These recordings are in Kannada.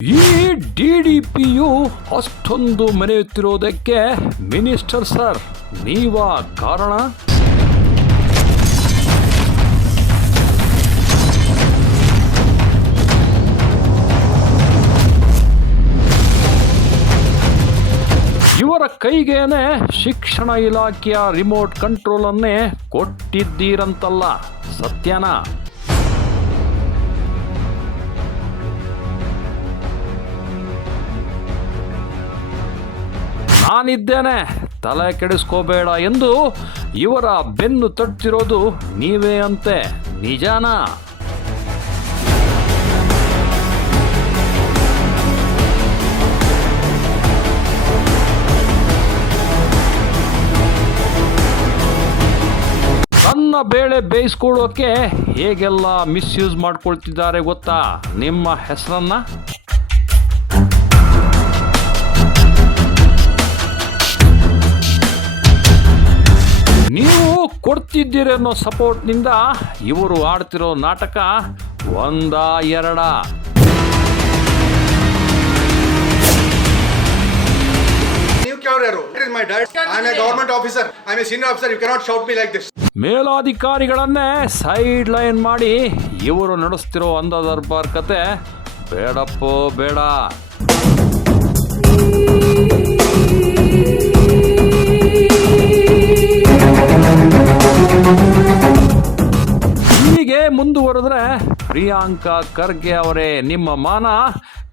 ಈ ಡಿ ಡಿ ಪಿಯು ಅಷ್ಟೊಂದು ಮೆರೆಯುತ್ತಿರುವುದಕ್ಕೆ ಮಿನಿಸ್ಟರ್ ಸರ್, ನೀವ ಕಾರಣ? ಇವರ ಕೈಗೇನೆ ಶಿಕ್ಷಣ ಇಲಾಖೆಯ ರಿಮೋಟ್ ಕಂಟ್ರೋಲನ್ನೇ ಕೊಟ್ಟಿದ್ದೀರಂತಲ್ಲ, ಸತ್ಯನಾ? ನಾನಿದ್ದೇನೆ. ತಲೆ ಕೆಡಿಸ್ಕೋಬೇಡ ಎಂದು ಇವರ ಬೆನ್ನು ತಟ್ಟಿರೋದು ನೀವೇ ಅಂತೆ. ನಿಜಾನಾ? ತನ್ನ ಬೇಳೆ ಬೇಯಿಸ್ಕೊಳ್ಳೋಕೆ ಹೇಗೆಲ್ಲ ಮಿಸ್ಯೂಸ್ ಮಾಡ್ಕೊಳ್ತಿದ್ದಾರೆ ಗೊತ್ತಾ? ನಿಮ್ಮ ಹೆಸರನ್ನ? ಕೊಡ್ತಿದ್ದೀರನ್ನೋ ಸಪೋರ್ಟ್ನಿಂದ ಇವರು ಆಡ್ತಿರೋ ನಾಟಕ ಒಂದ ಎರಡ. ಮೇಲಾಧಿಕಾರಿಗಳನ್ನೇ ಸೈಡ್ ಲೈನ್ ಮಾಡಿ ಇವರು ನಡೆಸ್ತಿರೋ ಅಂದ ದರ್ಬಾರ್ ಕತೆ ಬೇಡಪ್ಪೋ ಬೇಡ. ಮುಂದುವರೆದ್ರೆ ಪ್ರಿಯಾಂಕಾ ಖರ್ಗೆ ಅವರೇ ನಿಮ್ಮ ಮಾನ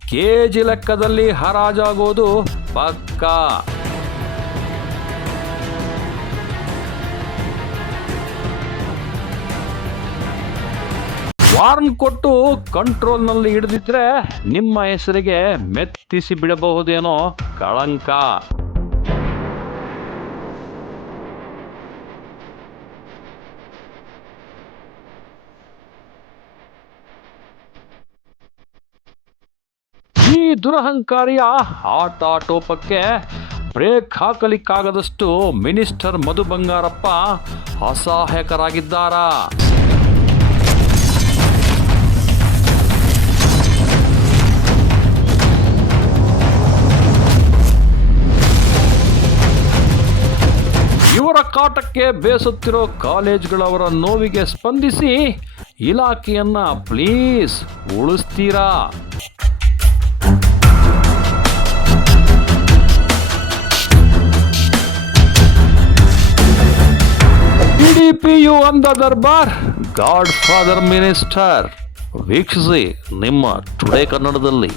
ಕೆ ಜಿ ಲೆಕ್ಕದಲ್ಲಿ ಹರಾಜಾಗೋದು ಪಕ್ಕ. ವಾರ್ನ್ ಕೊಟ್ಟು ಕಂಟ್ರೋಲ್ನಲ್ಲಿ ಹಿಡಿದಿದ್ರೆ ನಿಮ್ಮ ಹೆಸರಿಗೆ ಮೆತ್ತಿಸಿ ಬಿಡಬಹುದೇನೋ ಕಳಂಕ ಈ ದುರಹಂಕಾರಿಯ ಆಟಾಟೋಪಕ್ಕೆ ಬ್ರೇಕ್ ಹಾಕಲಿಕ್ಕಾಗದಷ್ಟು ಮಿನಿಸ್ಟರ್ ಮಧು ಬಂಗಾರಪ್ಪ ಅಸಹಾಯಕರಾಗಿದ್ದಾರಾ? ಇವರ ಕಾಟಕ್ಕೆ ಬೇಸುತ್ತಿರೋ ಕಾಲೇಜ್ಗಳವರ ನೋವಿಗೆ ಸ್ಪಂದಿಸಿ ಇಲಾಖೆಯನ್ನ ಪ್ಲೀಸ್ ಉಳಿಸ್ತೀರಾ? ಟಿಡಿಪಿಯು ಅಂದ ದರ್ಬಾರ್ ಗಾಡ್ ಫಾದರ್ ಮಿನಿಸ್ಟರ್ ವೀಕ್ಷಿಸಿ ನಿಮ್ಮ ಟುಡೇ ಕನ್ನಡದಲ್ಲಿ.